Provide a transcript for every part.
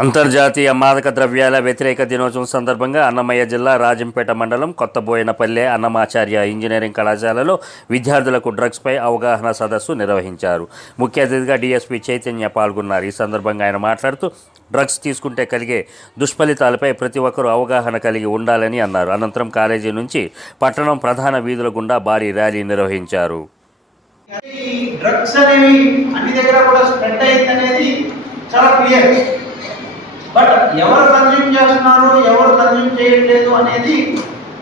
అంతర్జాతీయ మాదక ద్రవ్యాల వ్యతిరేక దినోత్సవం సందర్భంగా అన్నమయ్య జిల్లా రాజంపేట మండలం కొత్తబోయినపల్లె అన్నమాచార్య ఇంజనీరింగ్ కళాశాలలో విద్యార్థులకు డ్రగ్స్పై అవగాహన సదస్సు నిర్వహించారు. ముఖ్య అతిథిగా డీఎస్పీ చైతన్య పాల్గొన్నారు. ఈ సందర్భంగా ఆయన మాట్లాడుతూ డ్రగ్స్ తీసుకుంటే కలిగే దుష్ఫలితాలపై ప్రతి ఒక్కరూ అవగాహన కలిగి ఉండాలని అన్నారు. అనంతరం కాలేజీ నుంచి పట్టణం ప్రధాన వీధుల గుండా భారీ ర్యాలీ నిర్వహించారు. డ్రగ్స్ అనేవి అన్ని దగ్గర కూడా స్ప్రెడ్ అయింది అనేది చాలా క్లియర్. బట్ ఎవరు కన్జ్యూమ్ చేస్తున్నారు ఎవరు కన్జ్యూమ్ చేయట్లేదు అనేది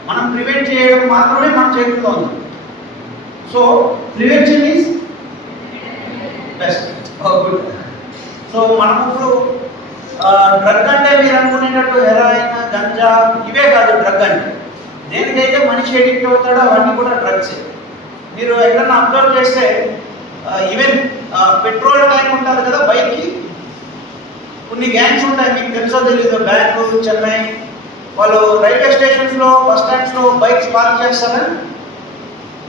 మనం ప్రివెంట్ చేయడం మాత్రమే మన చేతుల్లో ఉంది. So prevention is best good so మనం ఇప్పుడు డ్రగ్ అంటే మీరు అనుకునేటట్టు హెరాయిన్ గంజా ఇవే కాదు డ్రగ్ అంటే. దేనికైతే మనిషి ఎడిక్ట్ అవుతాడో అవన్నీ కూడా డ్రగ్సే మీరు ఎక్కడన్నా అబ్జర్వ్ చేస్తే ఈవెన్ పెట్రోల్ ట్యాంక్ ఉంటుంది కదా బైక్ కొన్ని గ్యాంగ్స్ ఉంటాయి మీకు తెలుసో తెలీదు బెంగళూరు చెన్నై. వాళ్ళు రైల్వే స్టేషన్స్లో బస్ స్టాండ్స్లో బైక్స్ పార్క్ చేస్తారా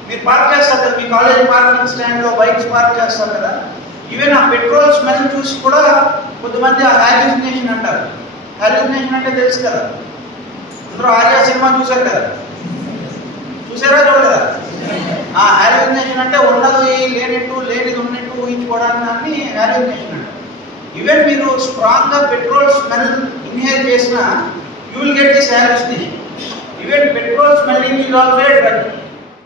మీరు పార్క్ చేస్తారు కదా? మీ కాలేజ్ పార్కింగ్ స్టాండ్లో బైక్స్ పార్క్ చేస్తారు కదా? ఈవెన్ ఆ పెట్రోల్ స్మెల్ చూసి కూడా కొంతమంది ఆ హాల్యూసినేషన్ అంటారు. హాలిసినేషన్ అంటే తెలుసు కదా? అందరూ ఆర్యా సినిమా చూశారు కదా? చూసారా చూడలేదా? ఆ హాలిసినేషన్ అంటే ఉన్నది లేనట్టు లేనిది ఉన్నట్టు ఊహించుకోవడానికి హాలిసినేషన్ ఈవెన్ మీరు స్ట్రాంగ్గా పెట్రోల్ స్మెల్ ఇన్హేల్ చేసిన you will get this hallucination even petrol smelling is also drug